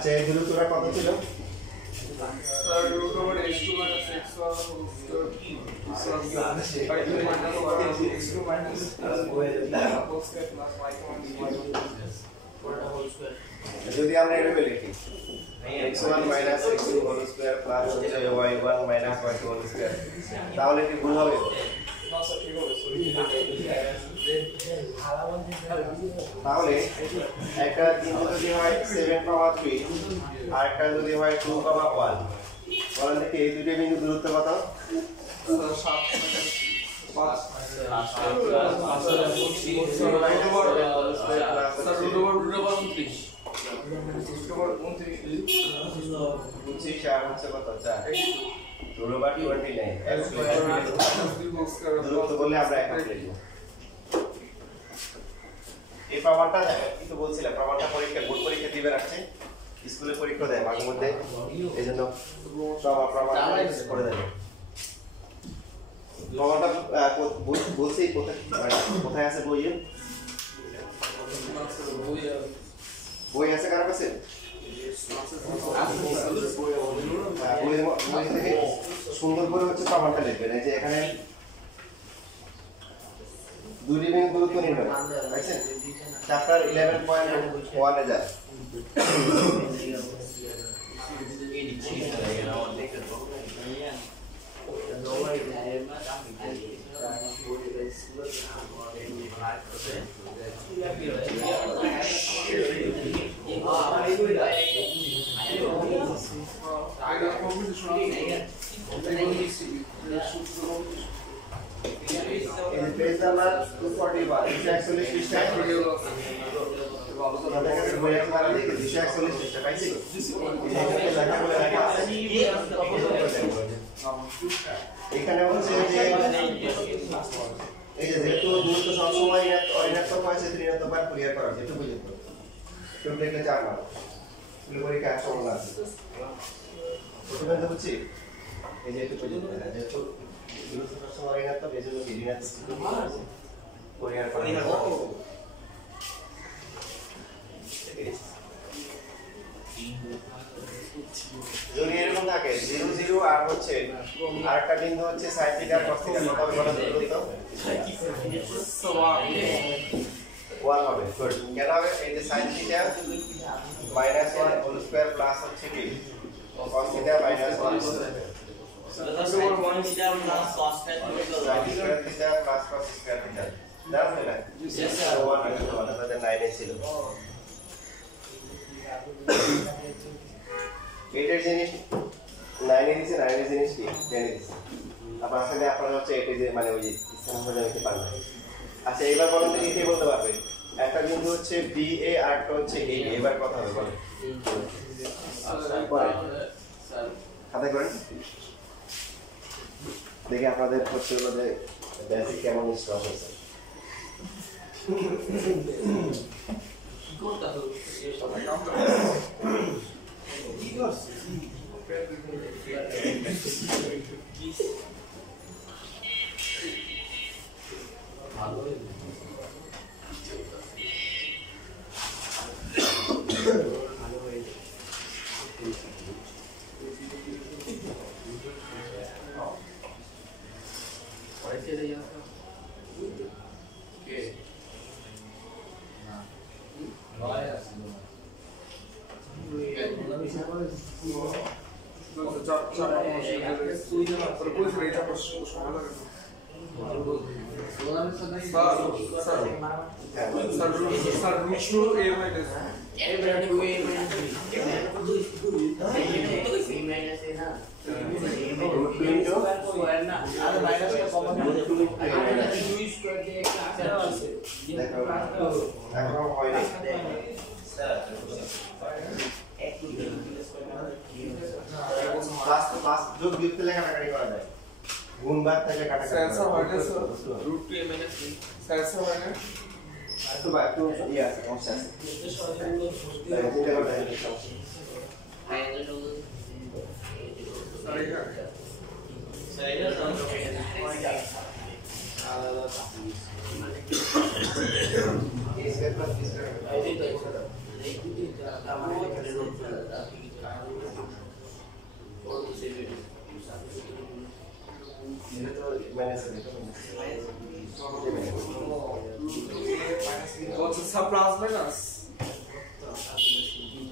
আচ্ছা এই দূরত্বটা কত ছিল? Sir root over h2 minus x1 whole square by 2 minus x2 minus whole square plus y1 whole square. যদি আমরা এভাবে লিখি x1 minus x2 whole square plus y1 minus y2 whole square তাহলে কি ভুল হবে? না স্যার ঠিক হবে তাহলে একটা বিন্দু যদি হয় 7,3 আর একটা যদি হয় 2,1 বলেন দেখি এই দুটো বিন্দু দূরত্ব কত? স্যার 7 দূরত্ব বললে আমরা একক লিখব। এই প্রমাণটা কিন্তু বলছিলাম প্রমাণটা পরীক্ষা বোর্ড পরীক্ষা দিবে রাখছে স্কুলে পরীক্ষা দেয় মাঝে মধ্যে এইজন্য প্রমাণ করে দেয়। প্রমাণটা বলছি কোথায় আছে বইয়ে? বই আছে কার কাছে? বই থেকে সুন্দর করে হচ্ছে প্রমাণটা লিখবেন। এই যে এখানে দুটি বিন্দু দূরত্ব নির্ণয় পাইছেন চ্যাপ্টার 11.1 এ যায়। পেজ নাম্বার 241 241 পৃষ্ঠায় এখানে হচ্ছে যে এই যে যেহেতু দূরত্ব সবসময় ঋণাত্মক হয় সেটা ঋণাত্মকবার ক্লিয়ার করা যেটা পর্যন্ত কেউ লিখলে 4 মার্ক স্কুল পরীক্ষা 100 মার্ক আছে প্রথমে হচ্ছে এই যে এটা পর্যন্ত যেহেতু দূরত্ব সবসময় ঋণাত্মক এই জন্য ঋণাত্মক ক্লিয়ার করা যদি এরকম থাকে 0 0 আর হচ্ছে আরেকটা বিন্দু হচ্ছে sin θ cos θ কত হবে বলা দূরত্ব 1 হবে গুড কেন হবে এই যে sin θ -1 হোল স্কয়ার প্লাস হচ্ছে কি cos θ -1 So that's over 1 theta plus cos θ plus cos square θ জানো না? Yes sir. 1 আর 1 তাহলে 9 এ ছিল এটার জিনিস 9 এ দিছে 9 এর জিনিস কি 10 এ দিছে আপনার সাথে আপনারা হচ্ছে এটা যে মানে ওই স্থান বলে নিতে পারবেন। আচ্ছা এবার বলেন তো কি বলতে পারবে একটা বিন্দু হচ্ছে বি এ আর টা হচ্ছে এ এবার কথা হবে বলেন স্যার খাতায় করেন দেখি আপনাদের হচ্ছে যে বেসিক কেমন স্ট্রং হয়েছে কোনটা তো সবাই কি করছে ভালো যোগ বিয়োগ থেকে কাটাকাটি করা যায় গুণ ভাগ থেকে কাটাকাটি স্যার হয় না স্যার রুট 2 মাইনাস 3 স্যার হয় না তো ভাই তো ইয়া আছে সমস্যা আছে চিন্তা করতে হবে সমস্যা এটা তো minus also sub plus minus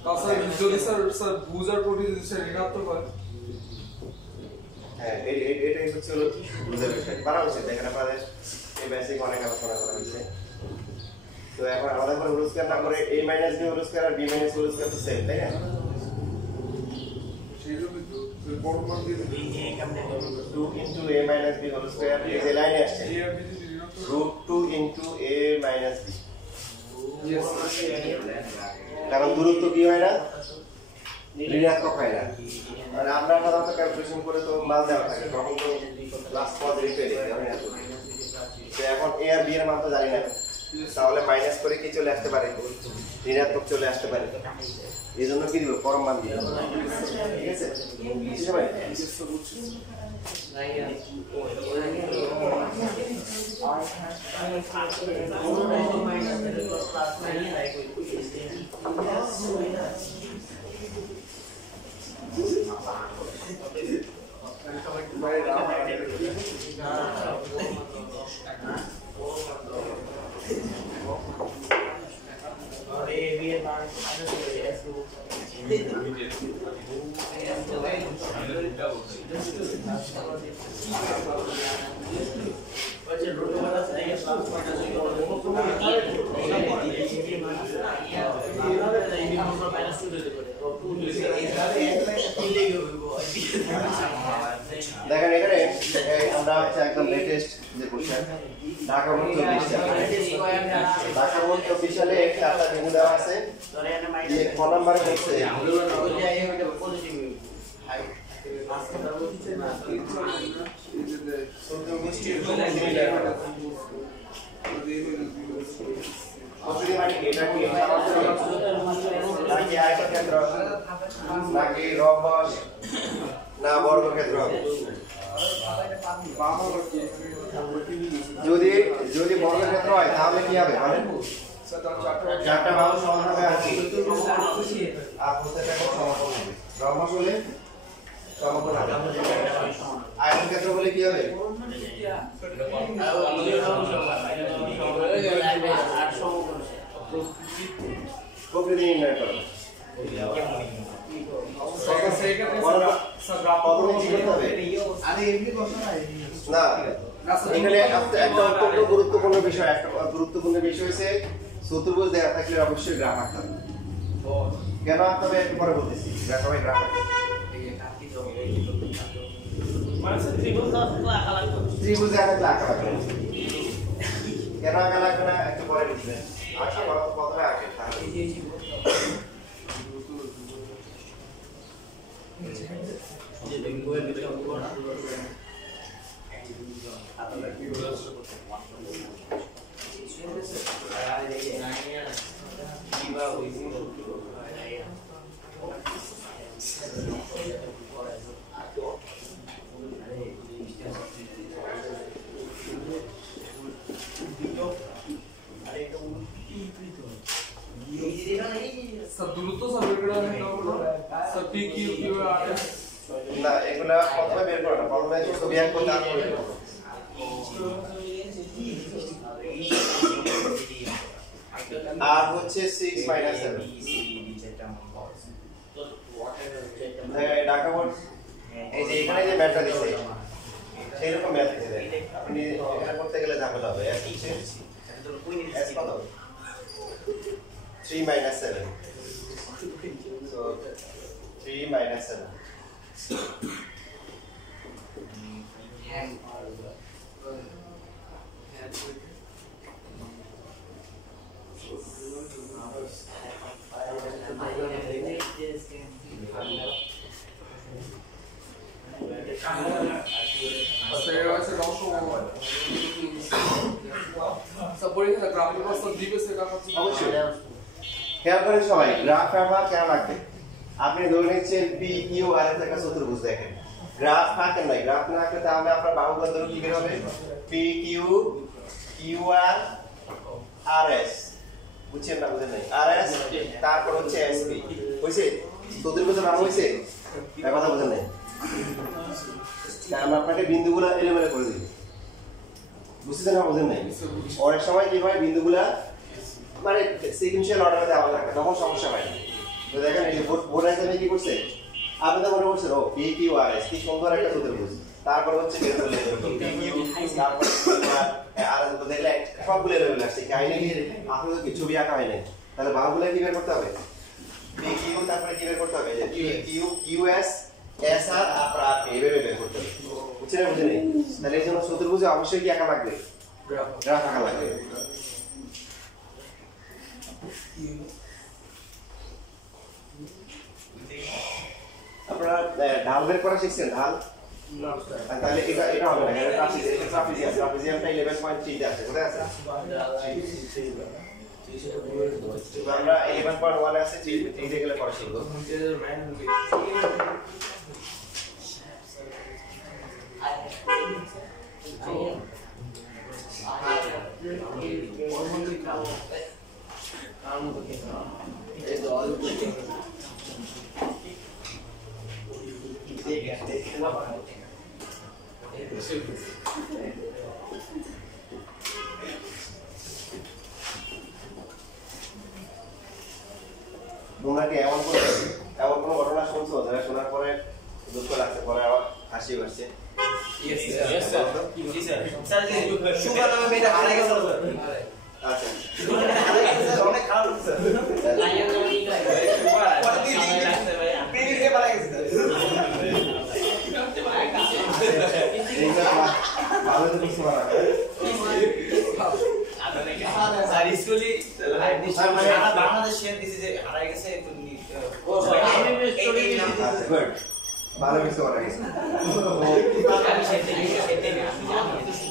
তাছাড়া যদি স্যার বুজার প্রোডিউসার ঋণাত্মক হয় হ্যাঁ এটাই হচ্ছে হলো বুঝার বিষয় পারা উচিত দেখেন আপনাদের এই বেসিক অনেক আলোচনা করা হয়েছে তো এখন আমাদের করে হোল স্কয়ার না করে a minus b whole square আর b মাইনাস হোল স্কয়ার তো সেম তাই না সেইরকমই তো বড় মান দিয়ে 2 into a minus b whole square এই যে লাইনে আসছে a আর b যদি ঋণাত্মক √2 into a minus b yes কারণ দূরত্ব কি হয় না ঋণাত্মক হয় না আর আমরা সাধারণত ক্যালকুলেশন করে তো মান দেওয়া থাকে তখন তো লাস্ট পজিটিভ পেয়ে যাই আমি তো এখন a আর b এর মান তো জানি না তাহলে মাইনাস করে কি চলে আসতে পারে ঋণাত্মক চলে আসতে পারে এইজন্য কি দিব পরম মান দিব ঠিক আছে বুঝতে পারছেন দেখেন এখানে আমরা হচ্ছে একদম লেটেস্ট যে question Dhaka board 24 Dhaka board 24 সালে একটা রিভিউ দেওয়া আছে যে ক নম্বরে বলছে এটা কি নাকি আয়তক্ষেত্র নাকি রম্বস না বর্গক্ষেত্র যদি যদি বর্গক্ষেত্র হয় তাহলে কি হবে বলেন চারটা বাহু সমান হবে আর কি আর প্রত্যেকটা সমান হবে রম্বস হলে সমকোণ হবে আয়তক্ষেত্র বলে কি হবে প্রকৃতি নির্ণয় করো না এখানে একটা অত্যন্ত গুরুত্বপূর্ণ বিষয় হচ্ছে চতুর্ভুজ দেওয়া থাকলে অবশ্যই গ্রাফ আঁকতে হবে কেন আঁকতে হবে একটু পরে বলতেছি সবাই গ্রাফ ত্রিভুজ দেওয়া থাকলে আঁকা লাগবে কেন আঁকা লাগবে না একটু পরে বুঝবেন আচ্ছা প্রথমে আঁকে তাহলে না এগুলা প্রথমে বের করো না প্রথমে ছবি আঁকবো তারপরে আর হচ্ছে 6 মাইনাস 7 ঢাকা বোর্ড এই যে এখানে যে ম্যাথটা দিছে সেই রকম ম্যাথ দিছে আপনি এটা করতে গেলে ঝামেলা হবে আর কি এস কত 3 মাইনাস 7 so 3 minus 7 খেয়াল করেন সবাই গ্রাফ ব্যবহার কেন লাগবে আপনি ধরে নিচ্ছেন পি কিউ আর এর একটা চতুর্ভুজ দেখেন গ্রাফ থাকে না গ্রাফ না থাকলে তাহলে আপনার বাহুগুলো ধরে কি বের হবে পি কিউ কিউ আর আর এস বুঝছেন না বুঝেন নাই আর এস তারপর হচ্ছে এস পি বুঝছেন চতুর্ভুজের ভাগ হয়েছে এক কথা বোঝেন নাই আমরা আপনাকে বিন্দুগুলো এলোমেলো করে দিই বুঝছেন না বোঝেন নাই অনেক সময় কি হয় বিন্দুগুলা মানে সিকুয়েন্সিয়াল অর্ডারে দেওয়া থাকে তখন সমস্যা হয় না তো দেখেন এই যে বোর্ড এক্সামে কি করছে আপনি তো মনে করছেন O P Q R S কি সুন্দর একটা চতুর্ভুজ তারপর হচ্ছে পি কিউ তারপর আর দেখলে সবগুলো এলোমেলো আসছে কাহিনী আপনার তো ছবি আঁকা হয় নাই তাহলে বাহুগুলো কি বের করতে হবে পি কিউ তারপরে কি বের করতে হবে যে P Q Q S S R তারপর আর পি এভাবে বের করতে হবে বুঝছেন বুঝেন তাহলে এই জন্য চতুর্ভুজে অবশ্যই কি আঁকা লাগবে গ্রাফ আঁকা লাগবে আপনারা ঢাল বের করা শিখছেন ঢাল তাহলে এটা হবে না এটা ট্রাপিজিয়ামটা 11.3 তে আছে কোথায় আছে আমরা 11.1 আছে 3 তে গেলে পড়া শিখব তোমরা কি এমন কোনো ঘটনা শুনছো যারা শোনার পরে দুঃখ লাগছে পরে আবার হাসি আসছে সুগার নামে মেয়েটা হারিয়ে গেল আচ্ছা অনেক খারাপ লাগছে ভালো তো বুঝতে পারা আর স্কুলে বাংলাদেশ শেয়ার দিছে যে হারাই গেছে ভালো বুঝতে পারা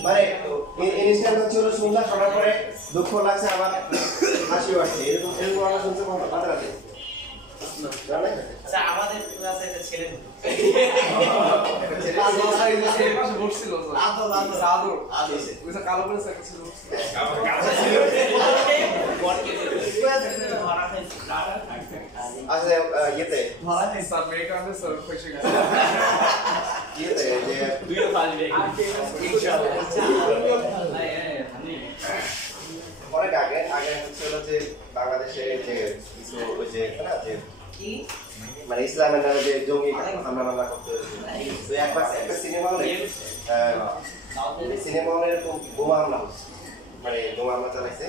মানে ইনস্ট্যান্ট হচ্ছে হলো শুনলা শোনার পরে দুঃখ লাগছে আবার হাসি আসছে এরকম আমরা শুনতে পাতা আছে আচ্ছা আমাদের ক্লাসে একটা ছেলে আচ্ছা ইয়েতে অনেক আগে হচ্ছে হলো যে বাংলাদেশে যে কিছু ওই যে না যে মানে ইসলামের নামে যে জঙ্গি হামলা করতে তো একবার একটা সিনেমা হলে সিনেমা হলে এরকম বোমা হামলা হচ্ছে মানে বোমা হামলা চালাইছে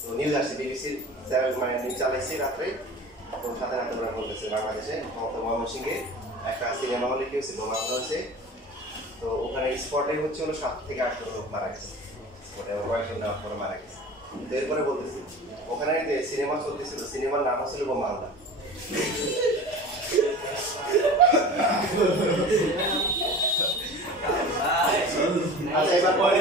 তো নিউজ আসছে বিবিসির চ্যানেল মানে নিউজ চালাইছে রাত্রে তো সাথে সাথে ওরা বলতেছে বাংলাদেশে ময়মনসিংহে একটা সিনেমা হলে কি হচ্ছে বোমা হামলা হয়েছে তো ওখানে স্পটে হচ্ছে হলো 7 থেকে 8 জন লোক মারা গেছে স্পটে কয়েকজন নেওয়ার পরে মারা গেছে তো এরপরে বলতেছি ওখানে যে সিনেমা চলতেছিল সিনেমার নাম ছিল বোমা হামলা আচ্ছা এবার পরে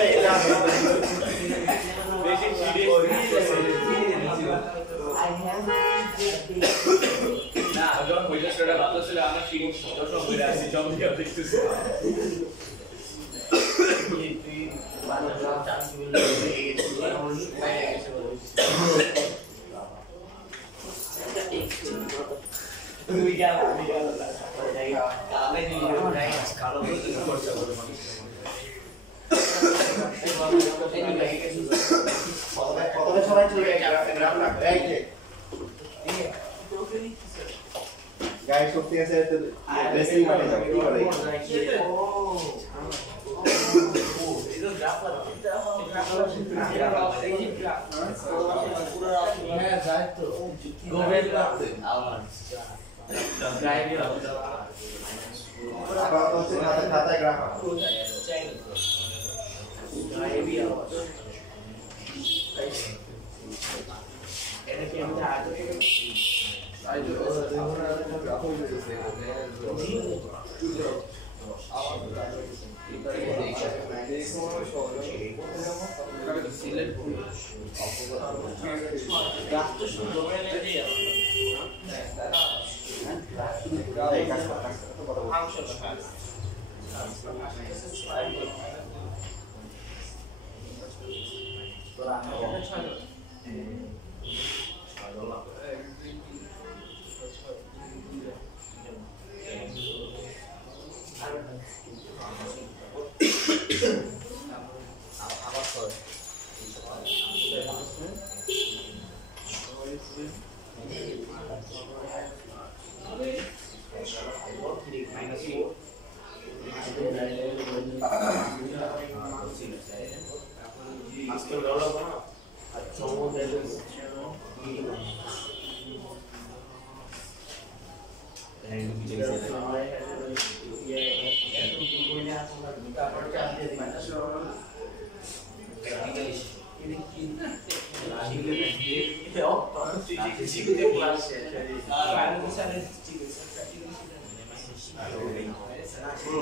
না যখন বইটা সেটা ভালো ছিল আমার ফিলিংস সব বইটা আছে জব দিয়ে দেখতেছি We got কালো করছে প্রথমে সবাই চলে গ্রাফ না এই যে গায়ে শক্তি আছে তো রেসলিং মাঠে যাবে কি করে ಇದು ಗ್ರಾಫ್ খাতায় গ্রাফ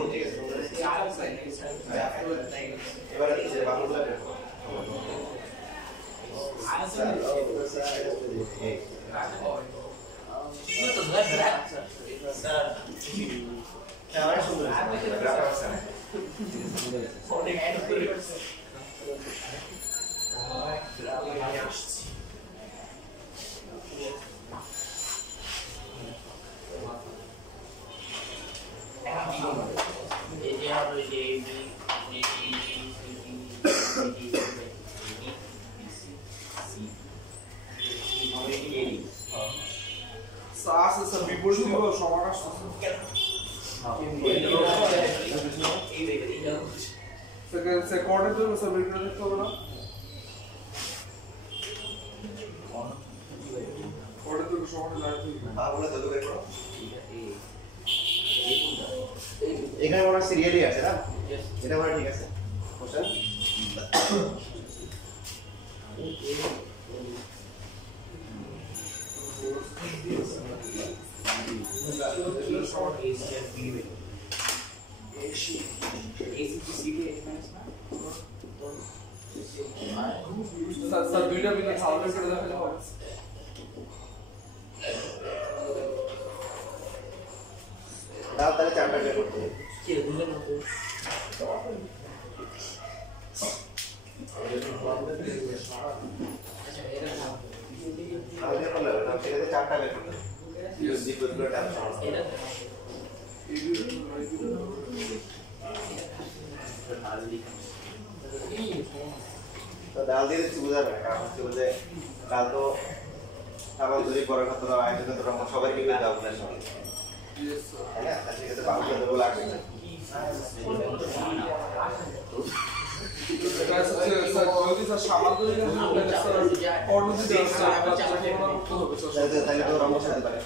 ঠিক আছে এবারে যে বাহুগুলো বের করো স্যার বিপরীত দিব সমান আসছে স্যার কোঅর্ডিনেট দেব স্যার বিপরীত দেখতে হবে না কোঅর্ডিনেট দেব সমান লাগবে বাহুগুলো দুটো বের করো এখানে মনে হয় সিরিয়ালি আছে না এটা মনে ঠিক আছে কোশ্চেন স্যার দুইটা বিনা সাউন্ড করে দেখালে হবে তাহলে চারটা বের করতে হবে তাহলে করলে হবে তাহলে সেটাতে চারটা বের করতে হবে ইউএসডি কোডগুলো টাইপ করো তো ডাল দিয়ে কিছু বোঝাবে না কারণ হচ্ছে যে ডাল তো সাবান তৈরি করার ক্ষেত্রে আয়োজন তো সবাইকে বের দাও না তাই না তার সেক্ষেত্রে বাহুগুলো দেবো লাগবে না তাহলে তো রঙ হতে পারে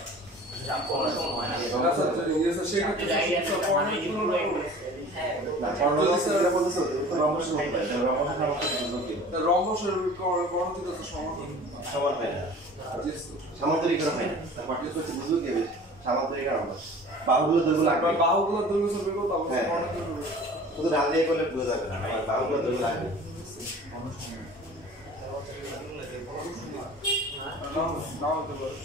সামান্তরিক হয় না বুঝবো কি সামান্তরিক বাহুগুলো দৈর্ঘ্য লাগবে বাহুগুলো দৈর্ঘ্য সরবে কত শুধু ডাল দিয়ে করলে বোঝা যাবে না বাহুগুলো দৈর্ঘ্য লাগবে নাও হতে পারে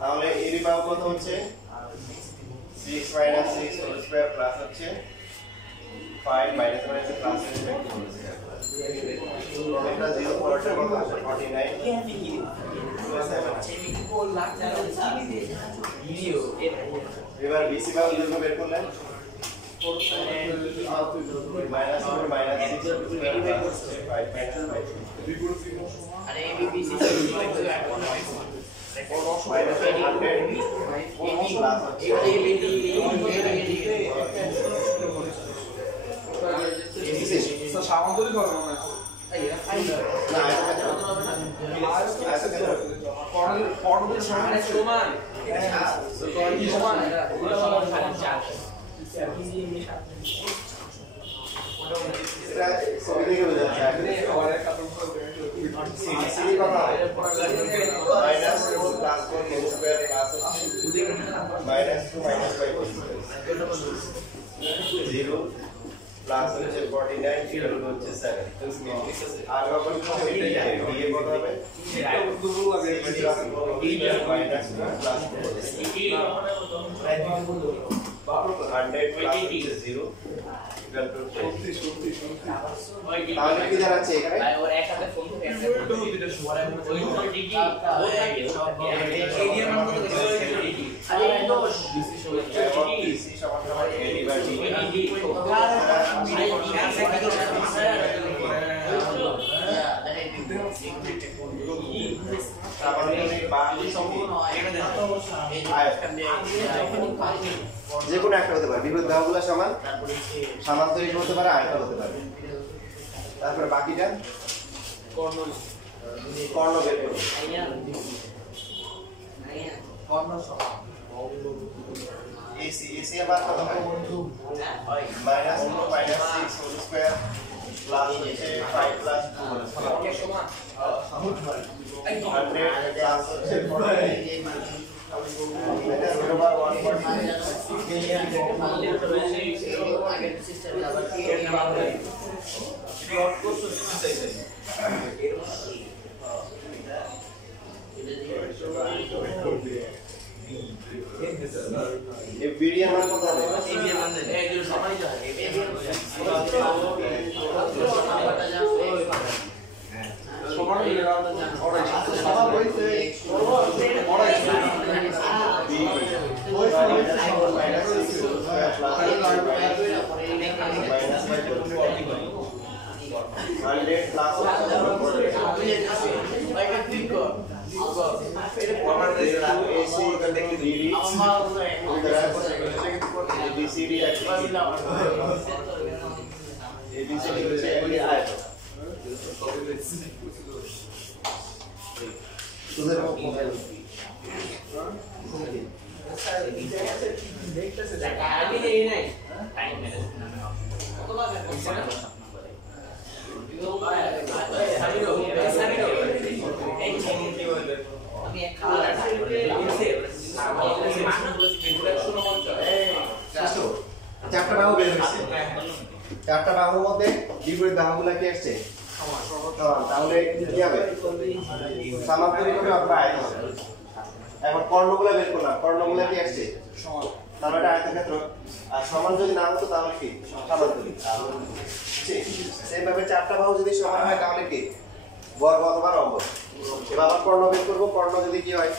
তাহলে এর পাওয়া কত হচ্ছে 6 minus 6 whole square প্লাস হচ্ছে 5 minus হচ্ছে প্লাস হচ্ছে এটা 0 পরেরটা কত হচ্ছে 49 এবার বিসি পাওয়া দৈর্ঘ্য বের করলেন মাইনাস হবে মাইনাস 6 5 মাইনাস 5 আরে এবিসি minus 100 plus সামান্তরিক হবে না সমান সমান প্লাস হচ্ছে 49 ইকুয়াল হচ্ছে 7 আর আবার এটা দিয়ে কত হবে দুটো লাগে minus plus 100 plus 0 equal to 40 তাহলে কি দাঁড়াচ্ছে এখানে ভাই ওর একসাথে ফোন থেকে একসাথে ওই ডিগ্রি এরিয়া মান কত আরে দোষ ডিসি সমান সমান এডি বাই ডি যে কোনো একটা হতে পারে বিপরীত বাহুগুলো সমান সামান্তরিক হতে পারে আয়তন হতে পারে তারপরে বাকিটা কর্ণ বের করুন AC এবার কত হয় -2 -6 হোল স্কয়ার প্লাস হচ্ছে 5 প্লাস 2 হোল স্কয়ার সমান 100 প্লাস হচ্ছে 40 এটা বরাবর 1.6 ये वीडियो मान कत হবে वीडियो मान এই সবাই তো হয় সমান হয়ে গেল সমান হইছে চারটা বাহু বের হইছে চারটা বাহুর মধ্যে বিপরীত বাহুগুলো কি আসছে সমান তাহলে কি হবে সমান্তরাল অথবা আয়তন এখন কর্ণগুলো বের করলাম কর্ণগুলো কি আসছে সমান তাহলে এটা আয়তক্ষেত্র আর সমান যদি না হতো তাহলে কি সমান্তরাল ঠিক সেম ভাবে চারটা বাহু যদি সমান হয় তাহলে কি বর্গ অথবা লম্ব এবার আবার কর্ণ বের করব কর্ণ যদি কি হয়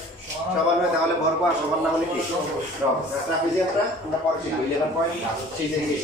সমান হয় তাহলে বর্গ আর সমান না হলে কি লম্ব ট্রাপিজিয়ামটা আমরা পরে শিখব 11.6 এ গিয়ে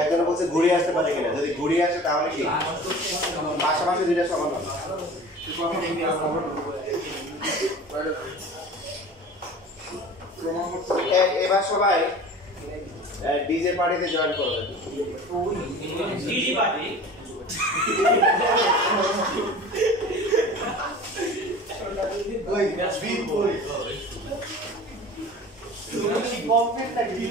একজন বলছে ঘুরিয়ে আসতে পারে কিনা যদি ঘুরিয়ে আসে তাহলে কি পাশাপাশি দুইটা সমান হবে এবার সবাই ডিজে পার্টিতে জয়েন করবেন ডিজে পার্টি ওই বিট করি তুমি কমপ্লিট না কি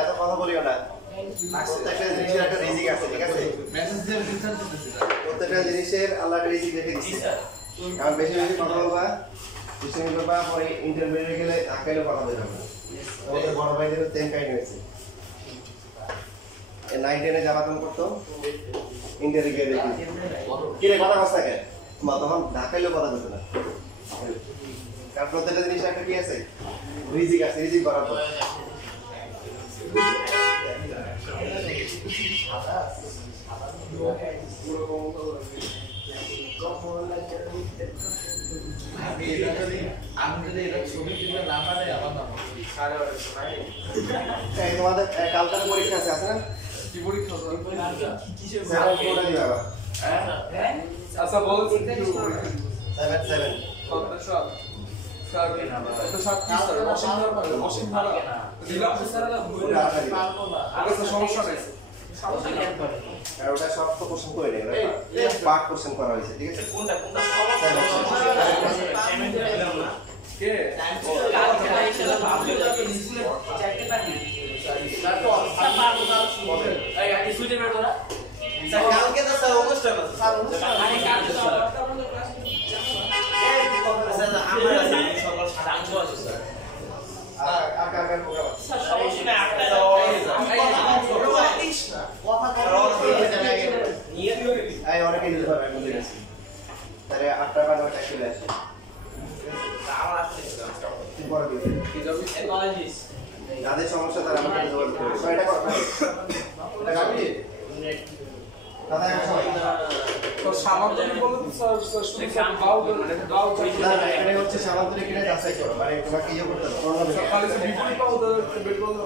এত কথা বলিও না প্রত্যেকটা জিনিসের একটা রিজিক আছে ঠিক আছে প্রত্যেকটা জিনিসের আল্লাহ রিজিক রেখে দিয়েছে কারণ বেশি বেশি কথা বলবা বিষ্ণু বাবা পরে ইন্টারভিউ গেলে আকাইলে কথা বলবে না আমাদের বড় ভাইদের তেম কাহিনী হয়েছে 9-10 এ জ্বালাতন করতো ইন্টারভিউ গিয়ে দেখি কি রে কথা বলছ থাকে মা তখন ঢাকাইলেও কথা বলতো না কারণ প্রত্যেকটা জিনিস একটা কি আছে রিজিক আছে রিজিক বরাবর তোমাদের কালকার পরীক্ষা আছে না কি পরীক্ষা কিসের আচ্ছা বল 7 স্যার তো সাত কি স্যার অসীম ভালো দিলাম স্যার আচ্ছা সমস্যা নেই আর ওটা সব তো কোশ্চেন করে নেই পার্ট কোশ্চেন করা হয়েছে ঠিক আছে কোনটা কে কালকে তো স্যার অনুষ্ঠান আছে স্যার আমরা সকাল 7:30 আছে স্যার আর কার প্রোগ্রাম আছে স্যার সমস্যা নেই 8টা এই অনেকে নিতে পারবে বুঝে গেছি তাহলে 8টা বা 9টা চলে আসে আমার আসলে তুই বড় দিবি কি যাবি টেকনোলজিস যাদের সমস্যা তারা আমাকে যোগাযোগ করবে ছয়টা কথা এটা কাটি দাদা একটা সময় তো সামান্তরিক বলে তো স্যার বাউ না না এখানে হচ্ছে সামান্তরিক কিনে যাচাই করো মানে তোমাকে ইয়ে করতে হবে প্রণাম সকালে যে বিপরীত পাও বের করলো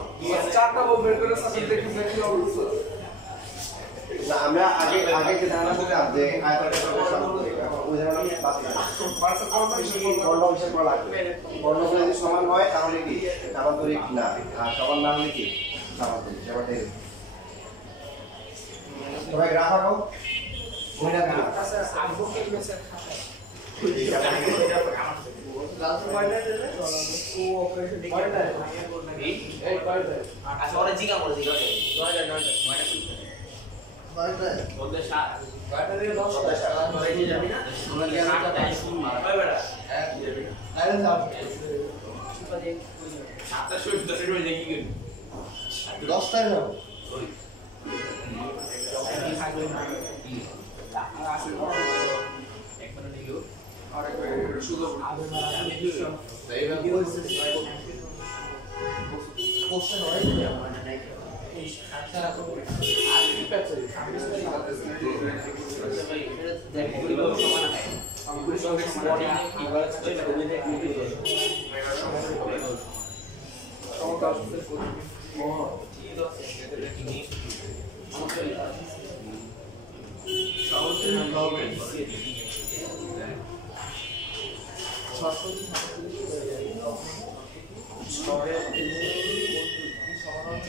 চারটা বাউ বের করে স্যার দেখি কি অবস্থা না আমরা আগে যে ধারণা করলাম যে আয়তনটা সামান্তরিক এখন ওই ধারণা বাদ দিলাম মার্সা কনফারেন্স বর্ণ হিসাব করা লাগবে বর্ণগুলো যদি সমান হয় তাহলে কি সামান্তরিক না আর সমান না হলে কি সামান্তরিক ব্যাপারটা এরকম সবাই গ্রাফ আঁকো মহিলা গ্রাফ আচ্ছা ওরা জিজ্ঞাসা করে দশটায় যাবো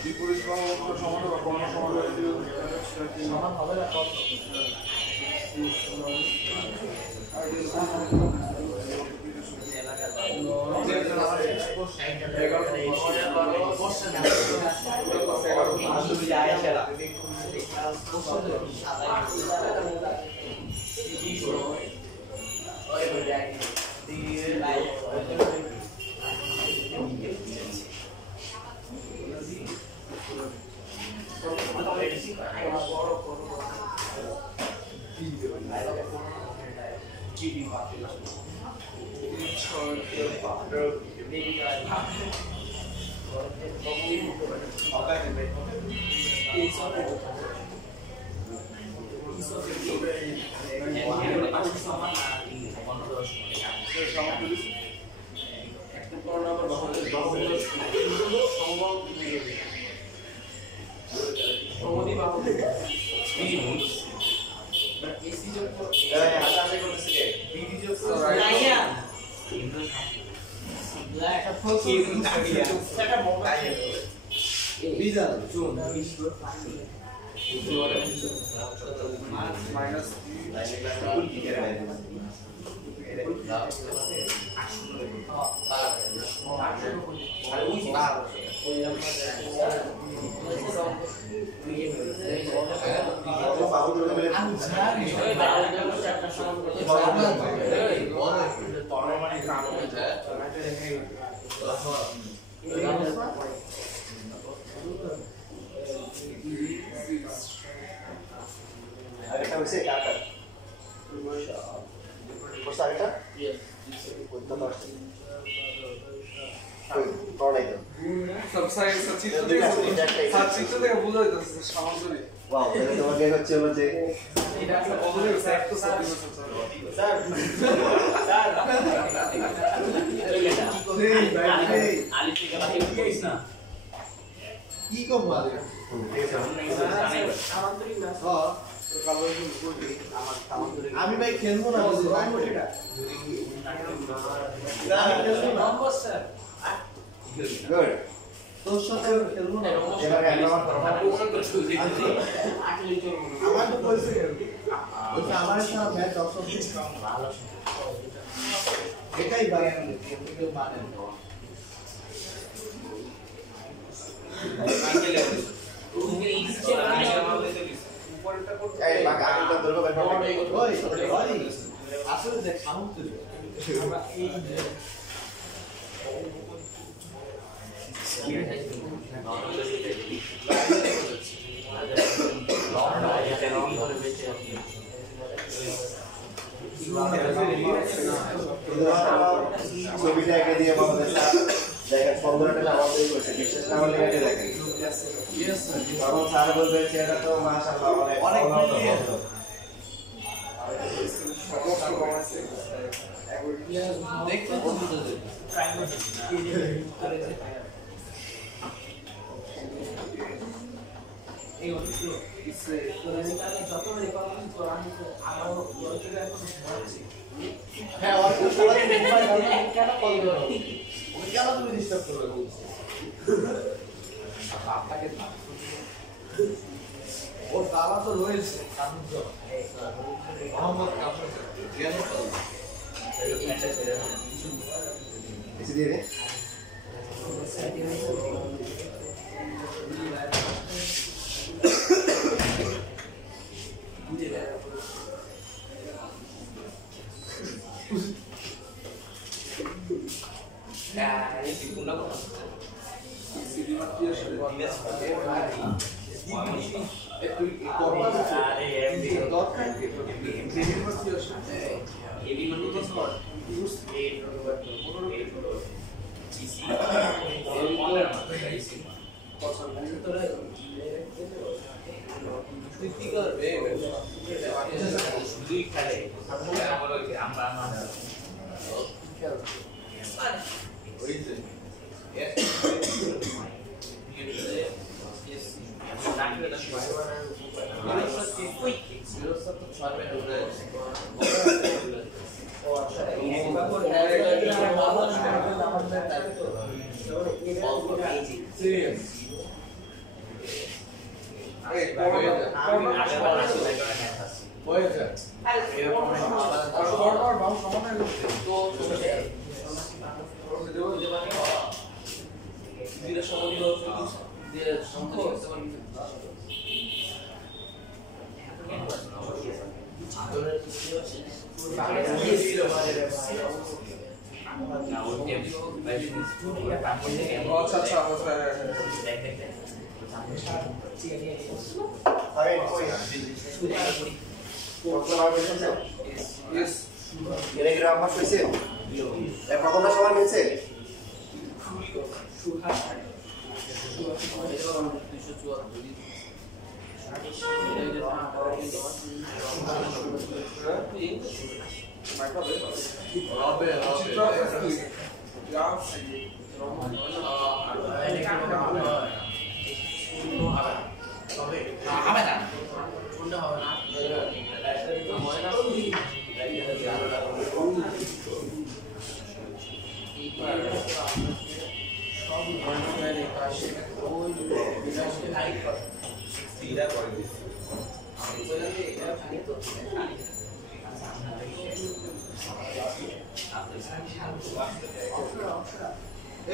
বিপরীত সমান বা কর্ণ সমান হবে না আমি ভাই খেলবো না বুঝলি এটা নম্বর স্যার গুড তোর সাথে খেলবো না এবার এক নম্বর করো আমার তো বলছে ওটা আমার সাথে ম্যাচ অসম্ভব ভালো এটাই বানানো কেউ মানে না এই বাক আগুনটা ধরো বের করো ওই ওই আসলে দেখ সামন্ত আমরা এই ছবিটা এঁকে দিয়ে আমাদের স্যার দেখেন ফর্মুলাটা জবাব দিয়ে করছে বিশ্বাস না হলে এটা দেখেন তখন স্যার বলবে যে এটা তো মাশাআল্লাহ অনেক দেখতে তো বুঝতে দেবে এই অনেকগুলো যত রেকর্ডিং করা হচ্ছে আমার বড়দের এখন হচ্ছে হ্যাঁ অল্প সবাই মোবাইল কেন কল করো ওকে কেন তুমি ডিস্টার্ব করবে বলছো আপনাকে ওর দাদা তো রয়েছে কানুজ মোহাম্মদ কানুজ রিয়াজ এসে দিয়ে দে প্রথমটা সবার মিলছে হবে না কোনটা হবে না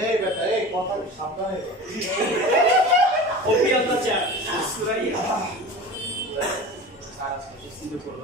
এই বেটা এই কথা সাবধানে অভিজ্ঞতা চাই সুরাই আর সিধে করব